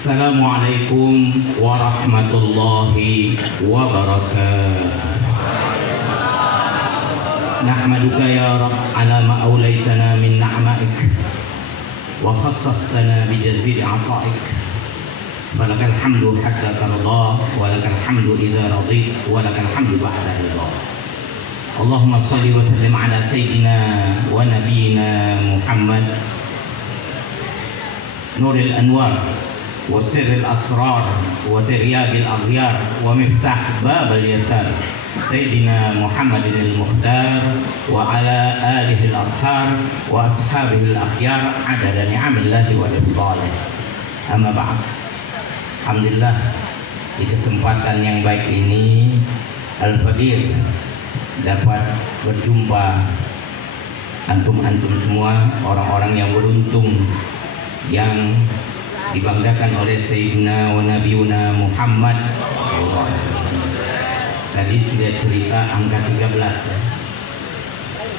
Assalamualaikum warahmatullahi wabarakatuh. Nahmaduka ya Rabb ala ma aulaitana min na'maik wa khassastana bi jazil ata'ik. Walakal hamdu hatta tarda wa lakal hamdu idza radit wa lakal hamdu ba'da ridha. Allahumma shalli wa sallim ala sayyidina wa nabiyyina Muhammad nuril anwar wa sirril asrar wa tiryabil aghyar wa miftah babal yasar Sayyidina Muhammadin al-Mukhtar wa ala alihi al-athhar wa ashabihi al-akhyar adada ni'amillahi wa ifdalih. Amma ba'd. Alhamdulillah, di kesempatan yang baik ini Al-Fadil dapat berjumpa antum-antum semua, orang-orang yang beruntung yang dibanggakan oleh Sayyidina wa Nabiyuna Muhammad SAW. Tadi sudah cerita angka 13 ya.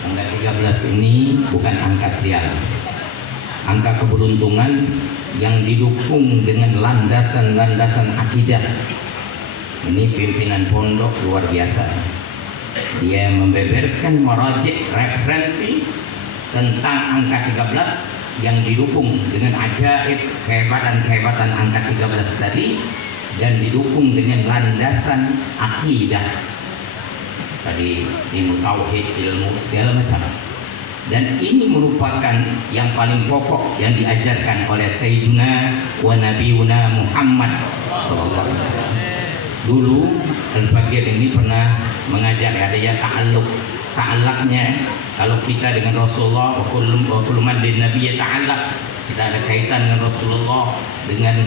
Angka 13 ini bukan angka sial, angka keberuntungan yang didukung dengan landasan-landasan akidah. Ini pimpinan pondok luar biasa. Dia membeberkan maraji' referensi tentang angka 13 yang didukung dengan ajaib kehebatan-kehebatan angka 13 tadi, dan didukung dengan landasan akidah tadi, ilmu tauhid, ilmu segala macam. Dan ini merupakan yang paling pokok yang diajarkan oleh Sayyidina wa Nabiyuna Muhammad SAW. Dulu Al-Fakir ini pernah mengajar adanya ta'alluqnya. Kalau kita dengan Rasulullah, wa kullu man bin nabiyyi ta'allaq, kita ada kaitan dengan Rasulullah dengan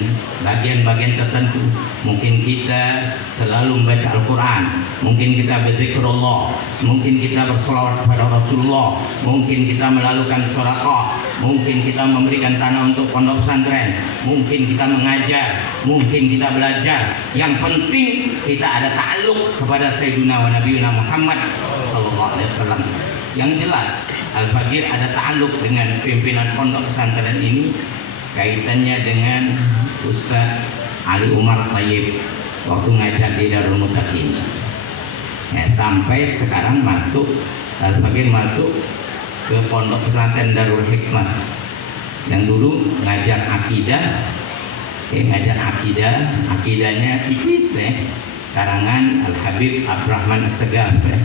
bagian-bagian tertentu. Mungkin kita selalu membaca Al-Quran, mungkin kita berzikrullah, mungkin kita berselawat kepada Rasulullah, mungkin kita melakukan sedekah, mungkin kita memberikan tanah untuk pondok pesantren, mungkin kita mengajar, mungkin kita belajar. Yang penting kita ada ta'alluq kepada Sayyidina wa Nabiyuna Muhammad sallallahu alaihi wasallam. Yang jelas Al-Fakir ada ta'alluq dengan pimpinan pondok pesantren ini, kaitannya dengan Ustaz Ali Umar Thayyib waktu ngajar di Darul Muttaqin ya, sampai sekarang masuk Al-Fakir masuk ke pondok pesantren Darul Hikmah yang dulu ngajar akidah akidahnya tipis ya, karangan Al-Habib Abdurrahman As-Segaf ya.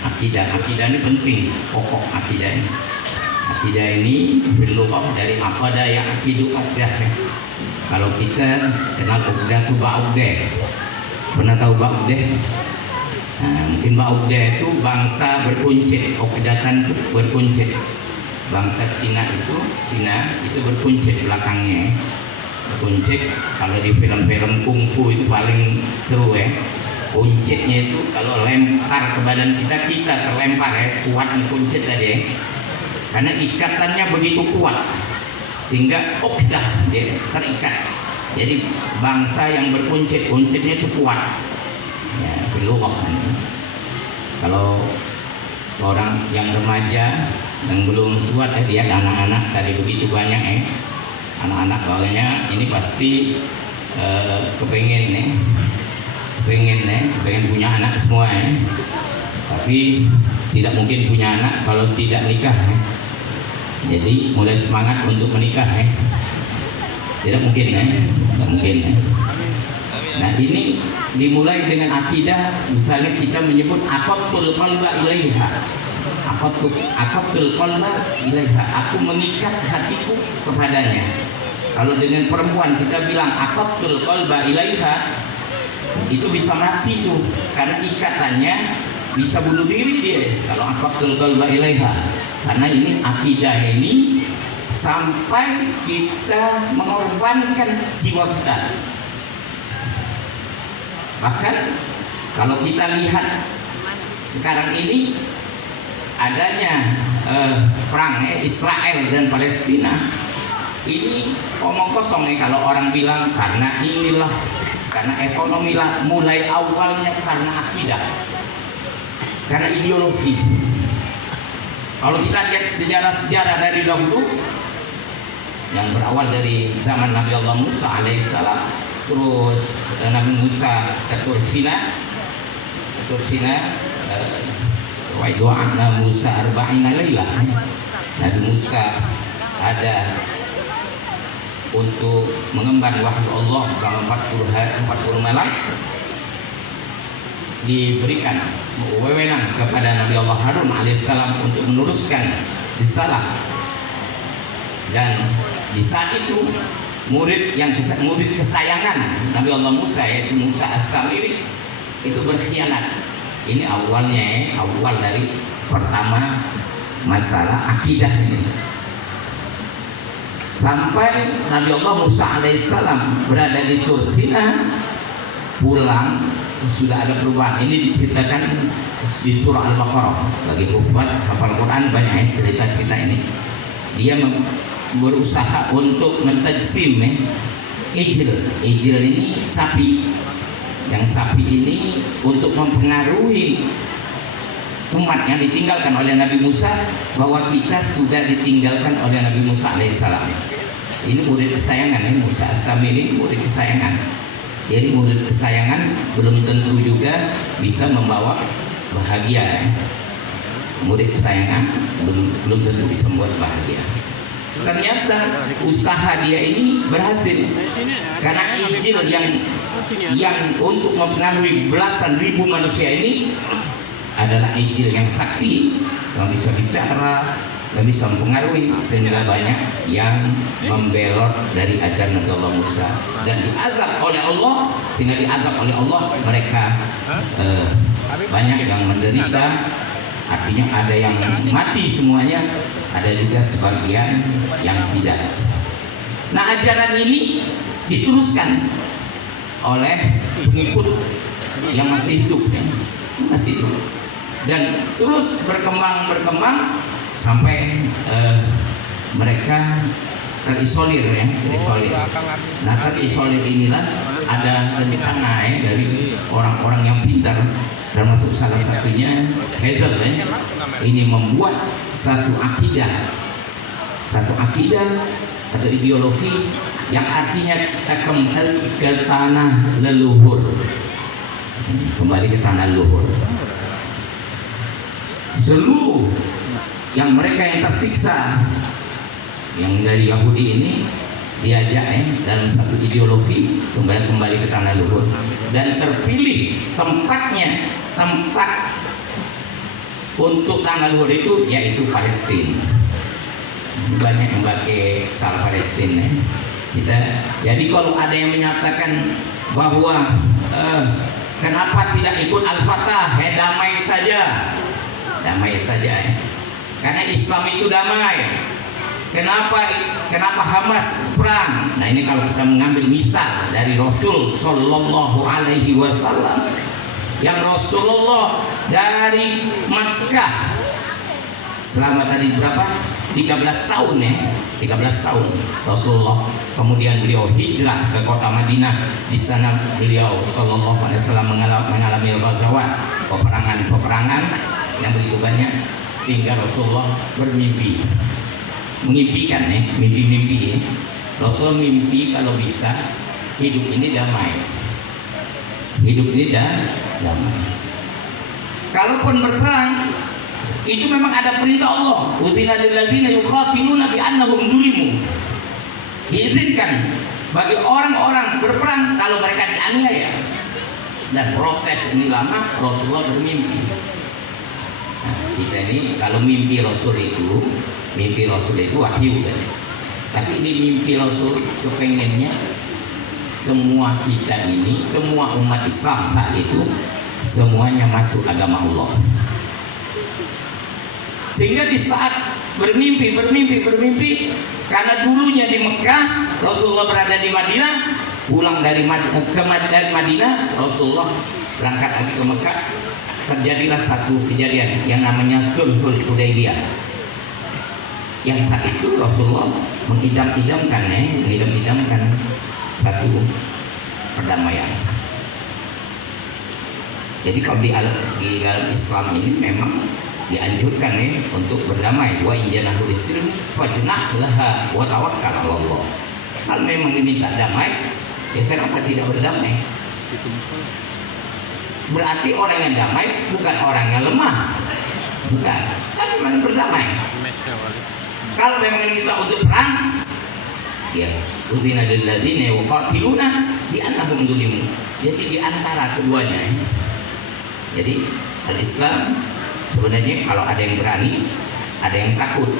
Akidah ini penting, pokok akidah ini. Akidah ini berlubang dari aqada yang akidu uqdah ya. Kalau kita kenal uqdah itu ba'uqdah, pernah tahu ba'uqdah? Nah, mungkin ba'uqdah itu bangsa berkuncit, uqdatan itu berkuncit. Bangsa Cina itu berkuncit belakangnya. Berkuncit, kalau di film-film kungfu itu paling seru ya. Kuncitnya itu kalau lempar ke badan kita terlempar ya, kuat nih kuncit tadi ya, karena ikatannya begitu kuat sehingga uqdah dia terikat. Jadi bangsa yang berkuncitnya itu kuat ya, belum. Kalau orang yang remaja yang belum kuat ya, dia anak-anak tadi begitu banyak ya, anak-anak bawahnya ini pasti kepengen punya anak semua ya. Tapi tidak mungkin punya anak kalau tidak nikah ya. Jadi mulai semangat untuk menikah ya. Tidak mungkin ya. Nah ini dimulai dengan akidah. Misalnya kita menyebut aqadtul qalba ilaiha. Aqadtul qalba ilaiha. Aku mengikat hatiku kepadanya. Kalau dengan perempuan kita bilang aqadtul qalba ilaiha, itu bisa mati tuh, karena ikatannya bisa bunuh diri dia kalau aqadtul qalba ilaiha. Karena ini akidah ini sampai kita mengorbankan jiwa kita. Bahkan kalau kita lihat sekarang ini adanya perang Israel dan Palestina, ini omong kosong ya kalau orang bilang karena inilah, karena ekonomi lah, mulai awalnya karena akidah, karena ideologi. Kalau kita lihat sejarah-sejarah dari dahulu, yang berawal dari zaman Nabi Allah Musa alaihissalam. Terus Nabi Musa ke Tur Sina, wa idwa'na Musa arba'ina lailah. Nabi Musa ada untuk mengemban wahyu Allah selama 40 hari 40 malam, diberikan wewenang kepada Nabi Allah Harun alaihissalam untuk meneruskan risalah. Dan di saat itu murid kesayangan Nabi Allah Musa, yaitu Musa As-Samiri, itu berkhianat. Ini awalnya, awal dari pertama masalah akidah ini. Sampai Nabi Allah Musa alaihissalam berada di Tur Sina, pulang sudah ada perubahan. Ini diceritakan di surah Al-Baqarah. Bagi buat hafal Quran banyak cerita-cerita ini. Dia berusaha untuk mentajsim ijil. Ijil ini sapi. Yang sapi ini untuk mempengaruhi umat yang ditinggalkan oleh Nabi Musa, bahwa kita sudah ditinggalkan oleh Nabi Musa alaihissalam. Ini murid kesayangan, Musa As-Samiri murid kesayangan. Jadi murid kesayangan belum tentu juga bisa membawa bahagia. Murid kesayangan belum tentu bisa membuat bahagia. Ternyata usaha dia ini berhasil, karena Injil yang untuk mempengaruhi belasan ribu manusia ini adalah Injil yang sakti, yang bisa bicara, yang bisa mempengaruhi, sehingga banyak yang membelot dari ajaran Nabi Allah Musa dan diazab oleh Allah. Sehingga diazab oleh Allah, mereka banyak yang menderita. Artinya ada yang mati semuanya, ada juga sebagian yang tidak. Nah, ajaran ini diteruskan oleh pengikut yang masih hidup, masih hidup, dan terus berkembang sampai mereka terisolir, terisolir. Nah, terisolir inilah ada rencana dari orang-orang yang pintar, termasuk salah satunya Hazel, ini membuat satu akidah atau ideologi yang artinya kita kembali ke tanah leluhur, seluruh yang mereka yang tersiksa yang dari Yahudi ini diajak dalam satu ideologi kembali ke tanah leluhur, dan terpilih tempat untuk tanah leluhur itu yaitu Palestina. Banyak yang pakai sal Palestina. Jadi kalau ada yang menyatakan bahwa kenapa tidak ikut Al-Fatah, damai saja, karena Islam itu damai. Kenapa Hamas perang? Nah, ini kalau kita mengambil misal dari Rasul Sallallahu Alaihi Wasallam, yang Rasulullah dari Makkah selama tadi berapa? 13 tahun 13 tahun Rasulullah. Kemudian beliau hijrah ke kota Madinah. Di sana beliau Sallallahu Alaihi Wasallam mengalami ghazawat, peperangan yang begitu banyak, sehingga Rasulullah bermimpi, mengimpikan mimpi. Rasul mimpi kalau bisa hidup ini damai. Kalaupun berperang, itu memang ada perintah Allah. Uzina lil ladzina yuqatiluna bi annahum zulimu. Diizinkan bagi orang-orang berperang kalau mereka dianiaya. Dan proses ini lama, Rasulullah bermimpi. Nah, kita ini kalau mimpi Rasul itu wahyu kan. Tapi ini mimpi Rasul kepengennya semua kita ini, semua umat Islam saat itu semuanya masuk agama Allah. Sehingga di saat bermimpi, karena dulunya di Mekah, Rasulullah berada di Madinah, pulang dari Madinah, Rasulullah berangkat lagi ke Mekah. Terjadilah satu kejadian yang namanya Sulhul Hudaybiyah. Yang saat itu Rasulullah mengidam-idamkan satu perdamaian. Jadi kalau di dalam Islam ini memang dianjurkan ya untuk berdamai. Wa injanahu lisrim fajnah laha wa tawakkal 'ala Allah. Kalau memang diminta damai, ya kenapa tidak berdamai? Berarti orang yang damai bukan orang yang lemah, bukan, kan memang berdamai. Kalau memang diminta untuk perang, ya uzina lil ladzina yuqatiluna bi annahum zulimun. Jadi di antara keduanya, jadi al-Islam sebenarnya kalau ada yang berani, ada yang takut,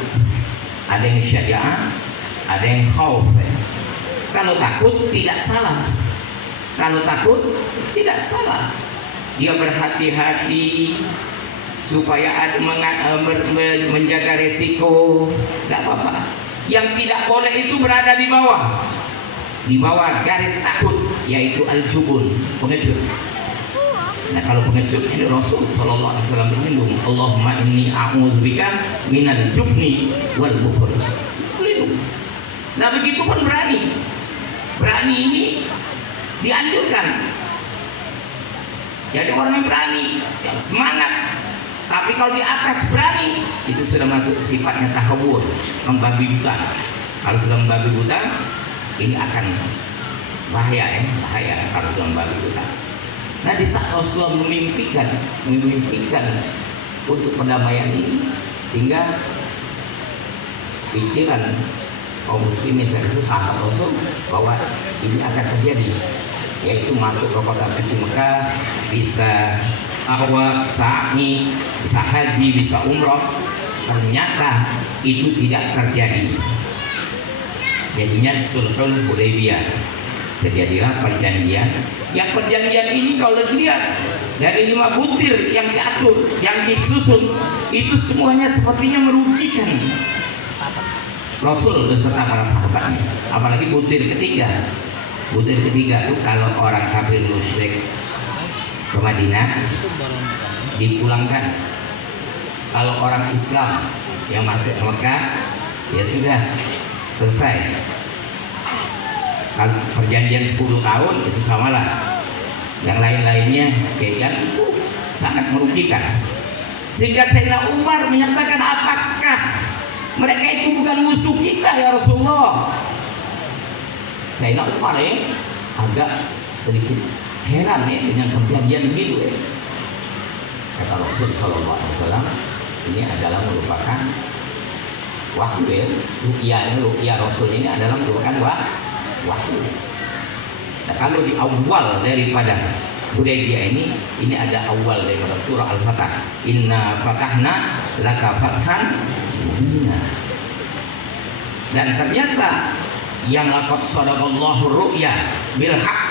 ada yang syaja'ah, ada yang khauf. Kalau takut tidak salah. Kalau takut tidak salah. Dia berhati-hati supaya ada menjaga resiko, tidak apa-apa. Yang tidak boleh itu berada di bawah garis takut, yaitu al-jubun, pengecut. Nah kalau pengecut ini Rasul Sallallahu Alaihi Wasallam berlindung, Allahumma inni a'udzubika minal jubni wal bukhl. Nah begitu pun berani ini dianjurkan. Jadi orang yang berani, yang semangat. Tapi kalau di atas berani, itu sudah masuk sifatnya tahawur, membabi buta. Kalau sudah membabi buta, ini akan bahaya kalau sudah membabi buta. Nah di saat Rasulullah memimpikan untuk perdamaian ini, sehingga pikiran kaum muslimin saat itu sahabat Rasul bahwa ini akan terjadi, yaitu masuk ke kota suci Mekah, bisa awak, sa'i, bisa haji, bisa umroh. Ternyata itu tidak terjadi. Jadinya sulhul Hudaybiyah, terjadilah perjanjian. Yang perjanjian ini kalau dilihat dari 5 butir yang diatur, yang disusun, itu semuanya sepertinya merugikan Rasul beserta para sahabatnya. Apalagi butir ketiga itu kalau orang kafir musyrik ke Madinah dipulangkan. Kalau orang Islam yang masuk ke Mekah, ya sudah selesai. Kalau perjanjian 10 tahun itu samalah. Yang lain-lainnya yang itu sangat merugikan. Sehingga Sayyidina Umar menyatakan, apakah mereka itu bukan musuh kita ya Rasulullah? Sayyidina Umar agak sedikit heran dengan perjanjian begitu Kata Rasul Sallallahu Alaihi Wasallam, ini adalah merupakan wahyu ruqyah Rasul ini adalah merupakan wahyu. Nah, kalau di awal daripada Hudaybiyah ini ada awal daripada surah Al-Fatah. Inna fatahna laka fathan mubina. Dan ternyata yang laqad sadaqallahu ru'ya bil haqq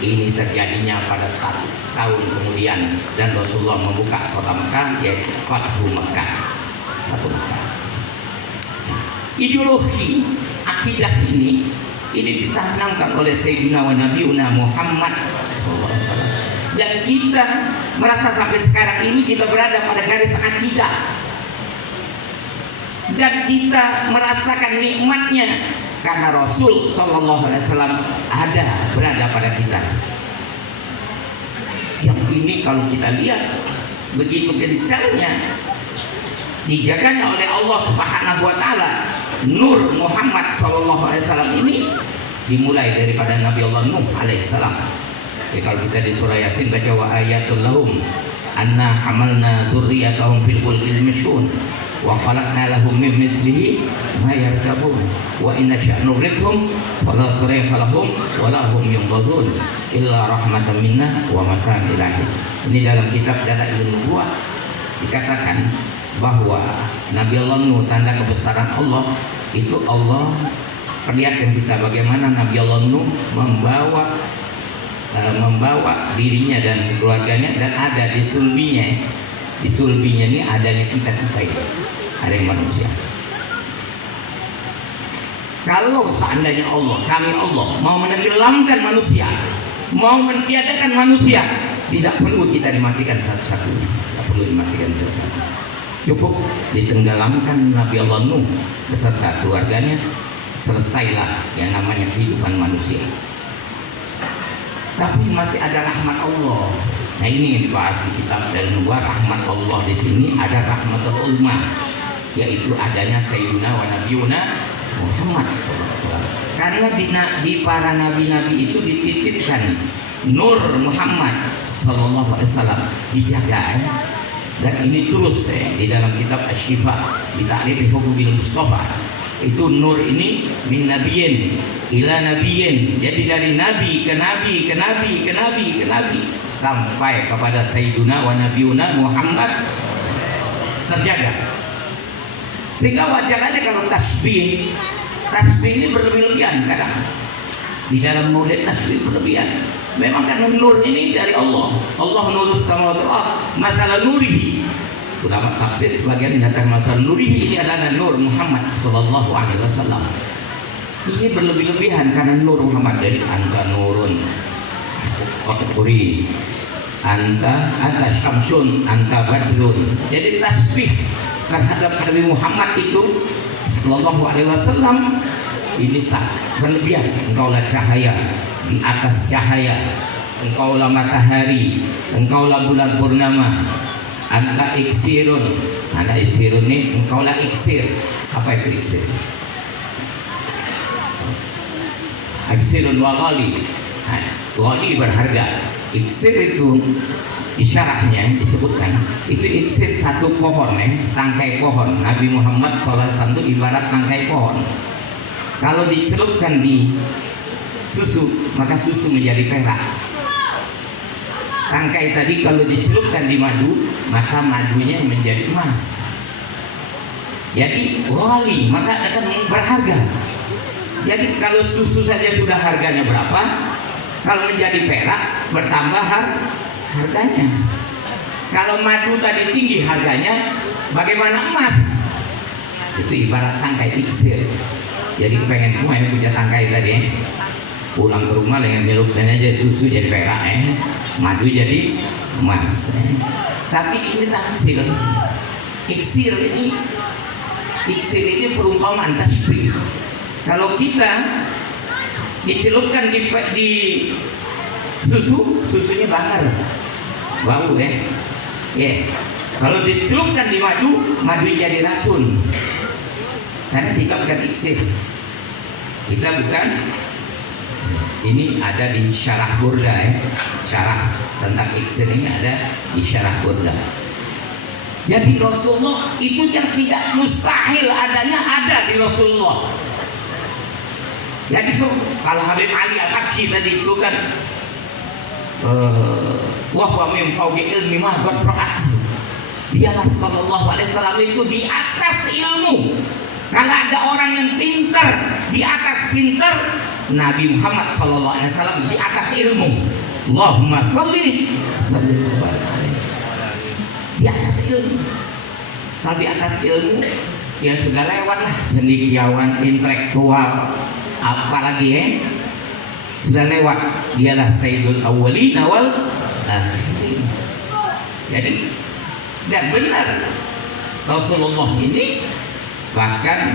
ini terjadinya pada 1 tahun kemudian, dan Rasulullah membuka kota Mekah, yaitu Fathu Mekah. Nah, ideologi akidah ini ditanamkan oleh Sayyidina wa Nabiuna Muhammad SAW. Dan kita merasa sampai sekarang ini kita berada pada garis akidah, dan kita merasakan nikmatnya karena Rasul Sallallahu Alaihi Wasallam berada pada kita. Yang ini kalau kita lihat begitu gencarnya dijaganya oleh Allah Subhanahu Wa Taala Nur Muhammad Sallallahu Alaihi Wasallam ini, dimulai daripada Nabi Allah Nuh Alaihissalam. Ya, kalau kita di surah Yasin baca wa ayatul lahum anna hamalna dzurriyyatahum fil fulkil mashhun wa khalaqna lahum min mithlihi ma yarkabun wa inna sya'nu ridhum fala sarifa lahum wa lahum yunqadun illa rahmatan minna wa matan ilahi. Ini dalam kitab Dalailun Nubuwah dikatakan bahwa Nabi Allah Nuh, tanda kebesaran Allah itu Allah perlihatkan kita bagaimana Nabi Allah Nuh membawa dirinya dan keluarganya, dan ada di sulbinya ini adanya kita ini, ada yang manusia. Kalau seandainya kami Allah mau menenggelamkan manusia, mau mentiadakan manusia, tidak perlu kita dimatikan satu-satu, tidak perlu dimatikan satu-satu. Cukup ditenggelamkan Nabi Allah Nuh beserta keluarganya, selesailah yang namanya kehidupan manusia. Tapi masih ada rahmat Allah, Nah ini yang dibahas di kitab dan luar rahmat Allah di sini ada rahmatul ulma, yaitu adanya Sayyiduna wa Nabiyuna Muhammad SAW. Karena di para nabi-nabi itu dititipkan nur Muhammad SAW dijaga dan ini terus di dalam kitab Asy-Syifa di ta'rif hukubil Mustafa itu nur ini min nabiyyin ila nabiyyin, jadi dari nabi ke nabi ke nabi ke nabi ke nabi sampai kepada Sayyiduna wa Nabiyuna Muhammad terjaga. Sehingga wajar aja kalau tasbih ini berlebihan kadang di dalam maulid tasbih berlebihan. Memang karena nur ini dari Allah. Allah nurus samawati wal ardh, masalah nurihi. Ulama tafsir sebagian menyatakan masalah nurihi ini adalah nur Muhammad sallallahu alaihi wasallam. Ini berlebih-lebihan karena nur Muhammad, dari anta nurun waqturi anta syamsun anta badrun. Jadi tasbih terhadap Nabi Muhammad itu sallallahu alaihi wasallam ini berlebihan. Engkaulah cahaya di atas cahaya, engkaulah matahari, engkaulah bulan purnama, anta iksirun. Anta iksirun ini engkaulah iksir. Apa itu iksir? Iksirun wa ghali. Ghali berharga. Iksir itu isyarahnya disebutkan itu iksir satu pohon, tangkai pohon. Nabi Muhammad SAW itu ibarat tangkai pohon. Kalau dicelupkan di susu maka susu menjadi perak. Tangkai tadi kalau dicelupkan di madu maka madunya menjadi emas. Jadi wali maka akan berharga. Jadi kalau susu saja sudah harganya berapa, kalau menjadi perak bertambah harganya. Kalau madu tadi tinggi harganya, bagaimana emas? Itu ibarat tangkai iksir. Jadi pengen semua yang punya tangkai tadi pulang ke rumah dengan nyelupkan aja susu jadi perak, madu jadi emas. Tapi ini tafsir. Iksir ini perumpamaan tasbih. Kalau kita dicelupkan di susu, susunya bakar, bau Kalau dicelupkan di madu, madu jadi racun. Karena kita bukan iksir. Kita bukan. Ini ada di syarah Burda, syarah tentang iksir ini ada di syarah Burda. Jadi Rasulullah itu yang tidak mustahil adanya ada di Rasulullah. Jadi kalau Habib Ali Al-Habsyi tadi itu kan wahwa min fawqi ilmi ma qad ra'at. Dialah sallallahu alaihi wasallam itu di atas ilmu. Kalau ada orang yang pintar di atas pintar, Nabi Muhammad sallallahu alaihi wasallam di atas ilmu. Allahumma sholli di atas ilmu. Kalau di atas ilmu ya sudah lewat lah cendekiawan intelektual apalagi sudah lewat. Dialah Sayyidul Awwalin wal Akhirin. Jadi dan benar Rasulullah ini bahkan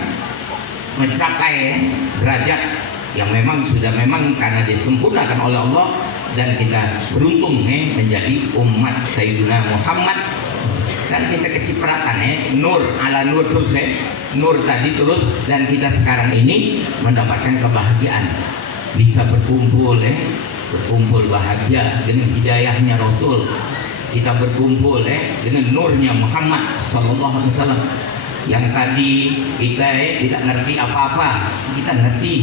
mencapai derajat yang memang sudah karena disempurnakan oleh Allah, dan kita beruntung menjadi umat Sayyidina Muhammad. Kan kita kecipratan nur ala nur terus nur tadi terus, dan kita sekarang ini mendapatkan kebahagiaan bisa berkumpul bahagia dengan hidayahnya Rasul. Kita berkumpul dengan nurnya Muhammad sallallahu alaihi wasallam. Yang tadi kita tidak ngerti apa-apa, kita ngerti.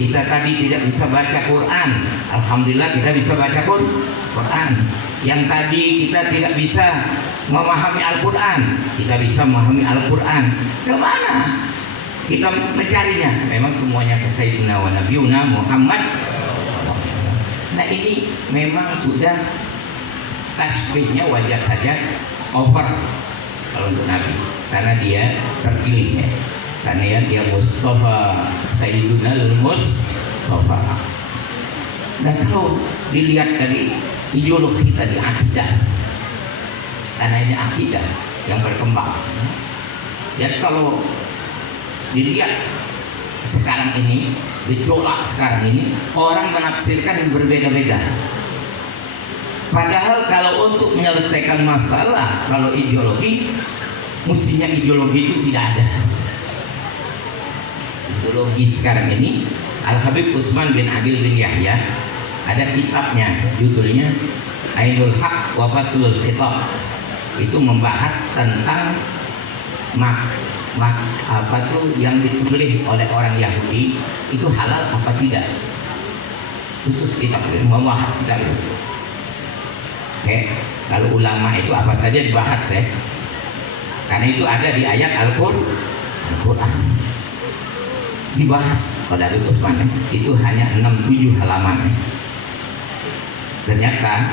Kita tadi tidak bisa baca Quran, alhamdulillah kita bisa baca Quran. Yang tadi kita tidak bisa memahami Al-Quran, kita bisa memahami Al-Quran. Kemana kita mencarinya? Memang semuanya ke Sayyidina wa Nabiyuna Muhammad. Nah ini memang sudah tasbihnya wajar saja over kalau untuk Nabi, karena dia terpilihnya, karena dia Mustafa Sayyidunal Mustafa. Dan kalau dilihat dari ideologi tadi akidah, karena ini akidah yang berkembang. Dan kalau dilihat sekarang ini, gejolak sekarang ini, orang menafsirkan yang berbeda-beda. Padahal kalau untuk menyelesaikan masalah, kalau ideologi, mestinya ideologi itu tidak ada. Ideologi sekarang ini, Al-Habib Utsman bin Adil bin Yahya ada kitabnya, judulnya Ainul Haq wa Faslul Khitab. Itu membahas tentang apa tuh yang disembelih oleh orang Yahudi itu halal apa tidak. Khusus kitab membahas kitab itu. Kalau ulama itu apa saja dibahas ya, karena itu ada di ayat Al-Quran dibahas pada Habib Utsman itu hanya 6-7 halaman. Ternyata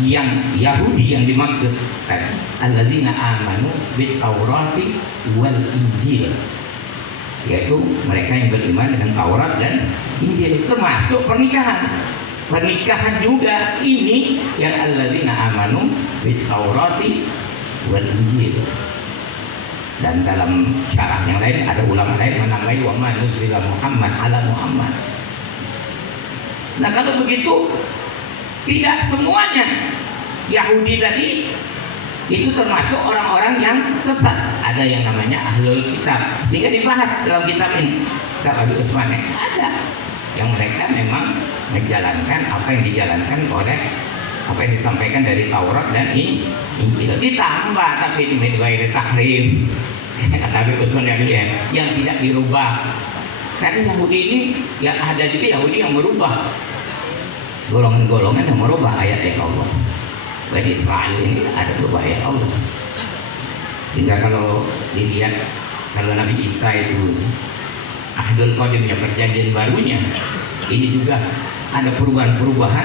yang Yahudi yang dimaksud alladzina amanu bit Taurati wal Injil, yaitu mereka yang beriman dengan Taurat dan Injil, termasuk pernikahan juga ini yang alladzina amanu bit Taurati wal Injil. Dan dalam syarah yang lain ada ulama lain menambahi wa ma nuzila Muhammad ala Muhammad. Nah kalau begitu tidak semuanya Yahudi tadi itu termasuk orang-orang yang sesat. Ada yang namanya ahlul kitab, sehingga dibahas dalam kitab ini, kitab Habib Utsman ada yang mereka memang menjalankan apa yang dijalankan oleh apa yang disampaikan dari Taurat dan Injil, ditambah tapi min ghairi tahrim kata Habib Utsman yang tidak dirubah. Karena Yahudi ini yang ada juga Yahudi yang merubah, golongan-golongan yang merubah ayat-ayat Allah. Bani Israel ini ada berubah ayat Allah, sehingga kalau dilihat kalau Nabi Isa itu Ahdul Qadimnya, perjanjian barunya, ini juga ada perubahan-perubahan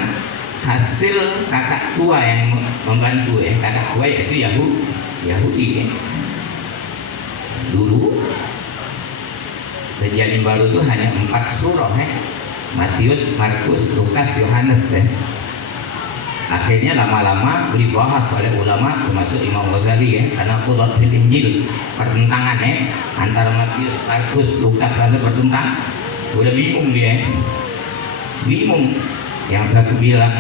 hasil kakak tua yang membantu kakak tua yaitu Yahudi Dulu perjanjian baru itu hanya 4 surah Matius, Markus, Lukas, Yohanes Akhirnya lama-lama dibahas oleh ulama termasuk Imam Ghazali karena Qudat fil Injil, pertentangan antara Matius, Markus, Lukas ada bertentang. Udah bingung dia, bingung. Yang satu bilang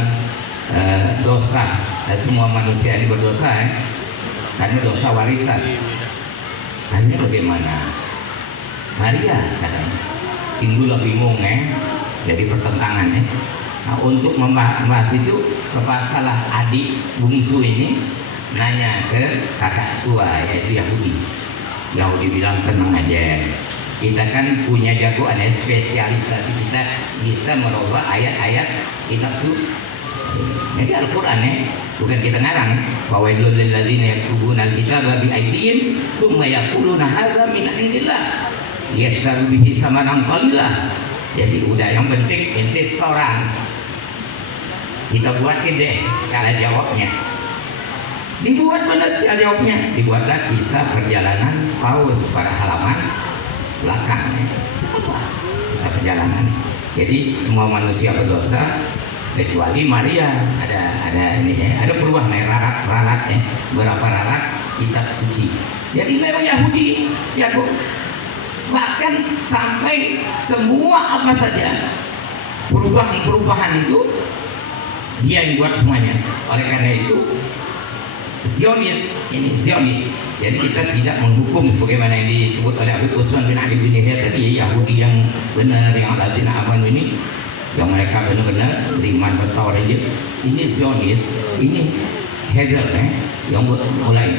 dosa dan semua manusia ini berdosa karena dosa warisan. Hanya bagaimana? Maria katanya timbullah bingung jadi pertentangan Nah, untuk membahas itu kepasalah adik bungsu ini nanya ke kakak tua yaitu Yahudi. Yahudi bilang tenang aja, kita kan punya jagoan spesialisasi kita bisa merubah ayat-ayat kitab suci. Jadi Al-Quran bukan kita ngarang. Fawailul lil ladzina yaktubuna al-kitaba bi aydihim tsumma yaquluna hadza min indillah yashtaru bihi samanan qalila. Jadi udah, yang penting inti setoran. Kita buatin deh cara jawabnya. Dibuat benar cara jawabnya. Dibuatlah kisah perjalanan Paulus pada halaman belakang. Kisah perjalanan. Jadi semua manusia berdosa kecuali Maria. Ada ini ada perubahan rarat beberapa rarat kitab suci. Jadi memang Yahudi ya Bu. Bahkan sampai semua apa saja perubahan itu dia yang buat semuanya. Oleh karena itu Zionis. Jadi kita tidak menghukum sebagaimana yang disebut oleh Habib Utsman bin Ali bin Yahya tadi, Yahudi yang benar, yang alladzina amanu ini, yang mereka benar-benar beriman bertaurat. Ini Zionis, ini Hazel yang mulai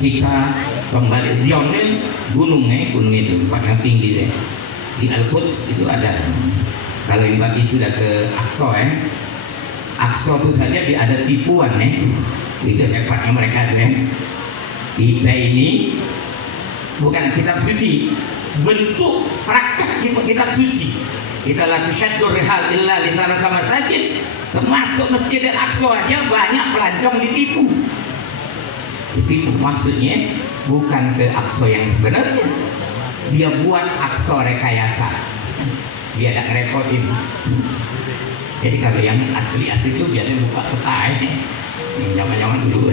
kita kembali Zion gunung itu tempat yang tinggi di Al-Quds itu ada. Kalau yang bagi sudah ke Aqsa Aqsa itu saja ada tipuan itu hebatnya mereka kita ini bukan kitab suci, bentuk praktek kitab suci. Kita la tusyaddur rihal illa li salasati masajid, termasuk Masjid Al-Aqsa aja banyak pelancong ditipu. Maksudnya bukan ke Aqsa yang sebenarnya, dia buat Aqsa rekayasa, dia tidak ngerepotin. Jadi kalau yang asli itu biasanya buka peta zaman-zaman dulu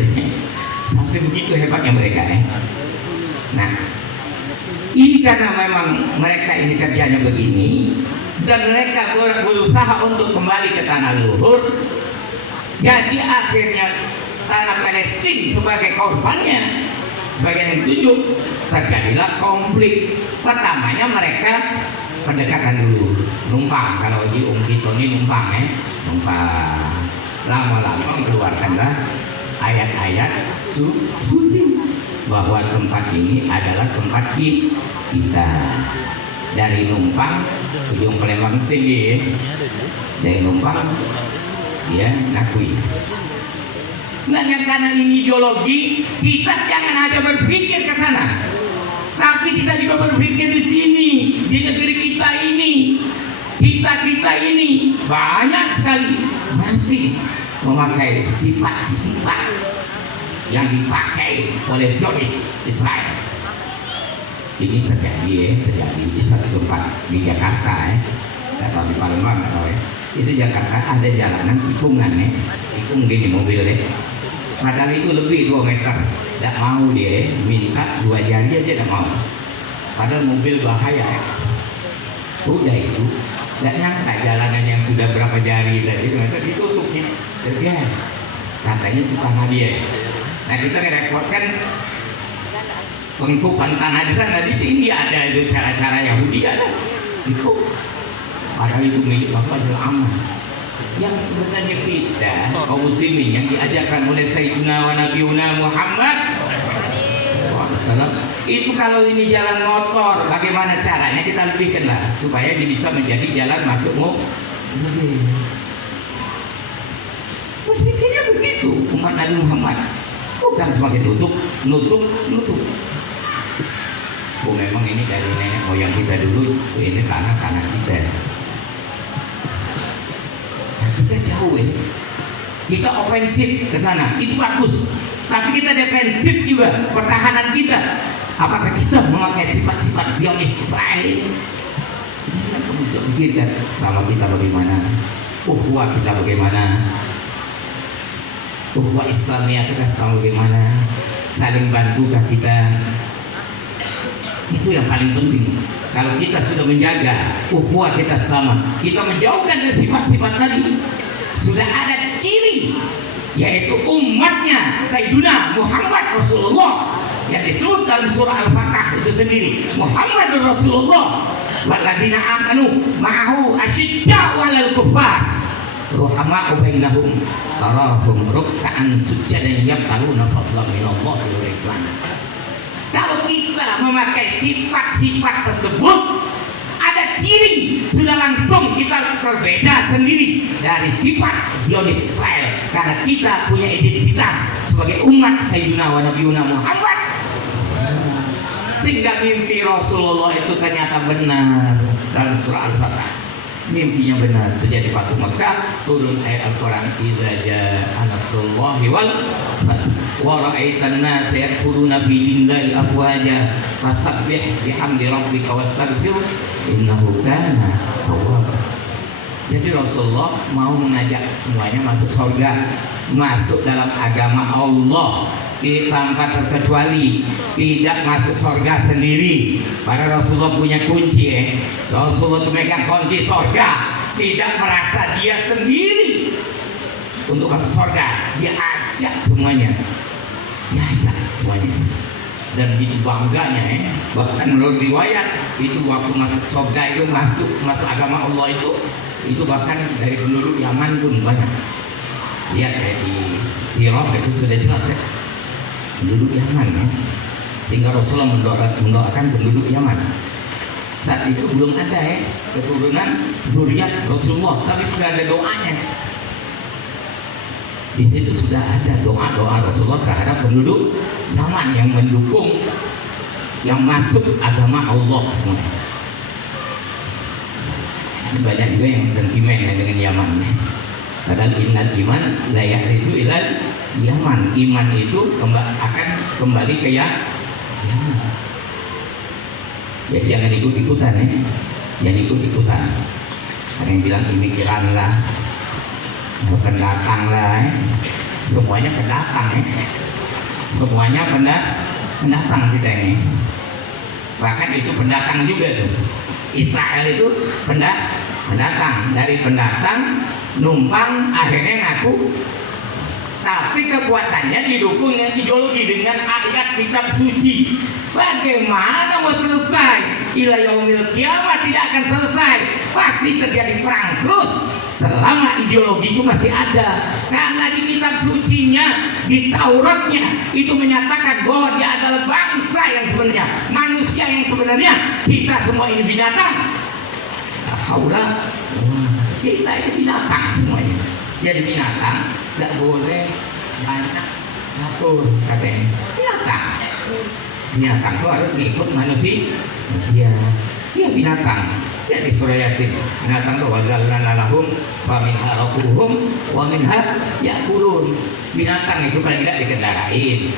sampai begitu hebatnya mereka Nah ini karena memang mereka ini kerjanya begini dan mereka berusaha untuk kembali ke tanah luhur. Jadi akhirnya tanah Palestina sebagai korbannya, sebagai yang ditunjuk, terjadilah konflik. Pertamanya mereka pendekatan dulu, numpang. Kalau di Tito ini numpang, numpang. Lama-lama mengeluarkanlah ayat-ayat suci bahwa tempat ini adalah tempat kita. Dari numpang ujung Palembang sini, dari numpang dia ngakui. Nah, karena ini ideologi, kita jangan aja berpikir ke sana, tapi kita juga berpikir di sini, di negeri kita ini, kita ini banyak sekali masih memakai sifat-sifat yang dipakai oleh Zionis Israel. Ini terjadi di satu tempat di Jakarta, atau di Palembang, itu Jakarta ada jalanan tikungan, tikung gini mobilnya, padahal itu lebih 2 meter, tidak mau dia minta 2 jari aja tidak mau, padahal mobil bahaya, udah itu, tidak nyangka jalanan yang sudah berapa jari tadi ditutupnya, terjadi, katanya tukang hadiah. Nah kita merekodkan pengkupan tanah di sana, di sini ada itu cara-cara Yahudi ada itu, padahal itu milik bangsa yang aman. Yang sebenarnya kita kaum muslimin yang diajarkan oleh Sayyidina wa Nabiuna Muhammad SAW, itu kalau ini jalan motor, bagaimana caranya kita lebihkanlah supaya dia bisa menjadi jalan masuk mobil. Berpikirnya begitu umat Nabi Muhammad, bukan semakin nutup. Oh memang ini dari nenek moyang kita dulu, ini tanah kita. Nah, kita jauh kita ofensif ke sana, itu bagus. Tapi kita defensif juga, pertahanan kita. Apakah kita memakai sifat-sifat Zionis Israel? Ini kan perlu kita pikirkan sama kita bagaimana, ukhuwah kita bagaimana, ukhuwah Islamiyah kita sama bagaimana, saling bantukah kita. Itu yang paling penting. Kalau kita sudah menjaga ukhuwah kita sama, kita menjauhkan dari sifat-sifat tadi, sudah ada ciri, yaitu umatnya Sayyiduna Muhammad Rasulullah yang disebut dalam surah Al-Fatah itu sendiri, Muhammad Rasulullah walladzina amanu ma'ahu asyidda'u 'alal kuffar ruhama'u bainahum tarahum ruk'an sujjadan yabtaguna fadlan minallahi wa ridwana. Kalau kita memakai sifat-sifat tersebut, ada ciri, sudah langsung kita berbeda sendiri dari sifat Zionis Israel, karena kita punya identitas sebagai umat Sayyidina wa Nabiuna Muhammad. Sehingga mimpi Rasulullah itu ternyata benar dalam surah Al-Fatah. Mimpinya benar, terjadi Fatu Makkah, turun ayat Al-Quran, idza jaa nasrullahi wal fath wa ra'aitan nasa yadkhuluna fi dinillahi afwaja fasabbih bihamdi rabbika wastaghfir innahu kana tawwaba. Jadi Rasulullah mau mengajak semuanya masuk surga, masuk dalam agama Allah tanpa terkecuali, tidak masuk surga sendiri. Padahal Rasulullah punya kunci, Rasulullah itu megang kunci surga, tidak merasa dia sendiri untuk masuk surga. Dia ajak semuanya, dan begitu bangganya, bahkan menurut riwayat itu waktu masuk surga itu masuk agama Allah itu bahkan dari penduduk Yaman pun banyak. Lihat di Sirah itu sudah jelas penduduk Yaman, sehingga Rasulullah mendoakan penduduk Yaman. Saat itu belum ada keturunan zuriat Rasulullah, tapi sudah ada doanya. Di situ sudah ada doa-doa Rasulullah terhadap penduduk Yaman yang mendukung, yang masuk agama Allah semuanya. Banyak juga yang sentimen dengan Yaman. Padahal innal iman la yahrizu ilal Yaman. Iman itu akan kembali ke Yaman. Jadi jangan ikut-ikutan, jangan ikut-ikutan. Ada yang bilang imigran lah, pendatang lah, semuanya pendatang, semuanya pendatang kita ini. Bahkan itu pendatang juga tuh. Israel itu pendatang, dari pendatang numpang akhirnya ngaku tapi kekuatannya didukung dengan ideologi, dengan ayat kitab suci. Bagaimana mau selesai? Ila yaumil kiamat tidak akan selesai, pasti terjadi perang terus selama ideologi itu masih ada. Karena di kitab sucinya, di Tauratnya itu menyatakan bahwa dia adalah bangsa yang sebenarnya, manusia yang sebenarnya. Kita semua ini binatang. Haulah, kita ini binatang semuanya. Jadi binatang tidak boleh banyak ngatur, katanya. Binatang itu harus ngikut manusia. Dia binatang. Jadi surah Yasin, binatang itu wazalna lahum wa minha rakuhum wa minha yakulun. Binatang itu paling tidak dikendarain,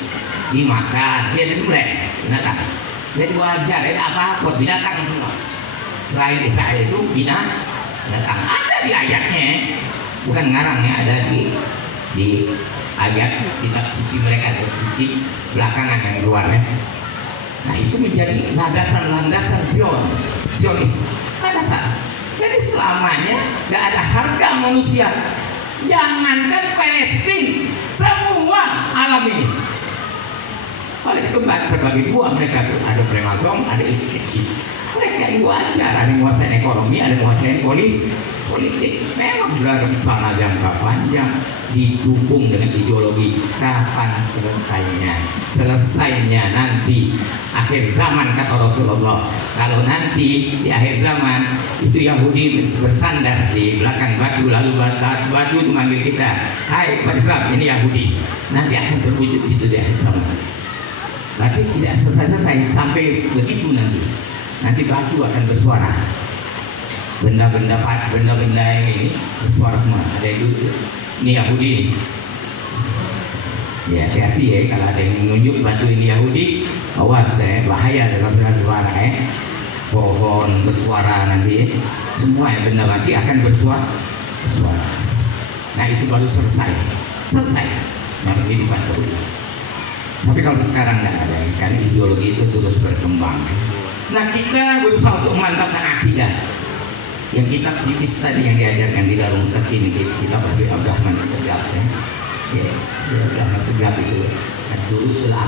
dimakan, dia disembelih. Binatang. Jadi wajar, ada apa-apa binatang semua. Selain Isa itu binatang ada di ayatnya, bukan ngarangnya, ada di ayat kitab suci mereka, kitab suci belakangan yang keluar ya. Nah itu menjadi landasan Zionis, landasan. Jadi selamanya tidak ada harga manusia. Jangankan Palestina, semua alam ini. Oleh itu berbagai buah mereka tuh, ada Freemason, ada ITC. Mereka yang wajar, ada yang menguasai ekonomi, ada yang menguasai politik. Memang berada pada jangka panjang, didukung dengan ideologi. Kapan selesainya? Selesainya nanti akhir zaman, kata Rasulullah. Kalau nanti di akhir zaman itu Yahudi bersandar di belakang batu, lalu batu itu manggil kita, hai Pak Islam, ini Yahudi. Nanti akan terwujud itu di akhir zaman. Berarti tidak selesai sampai begitu nanti. Nanti batu akan bersuara. Benda-benda yang ini bersuara semua. Ada yang duduk. Ini Yahudi. Ya hati-hati ya, kalau ada yang menunjuk batu ini Yahudi, awas ya, bahaya dalam bersuara ya. Pohon bersuara nanti, semua yang benda mati akan bersuara. Nah itu baru selesai. Nah ini bukan terus. Tapi kalau sekarang nggak ada, karena ideologi itu terus berkembang. Nah kita berusaha untuk memantapkan akidah. Yang kitab tipis tadi yang diajarkan di dalam terkini, kitab Habib Abdurrahman Segaf ya. Abdurrahman Segaf itu dulu sudah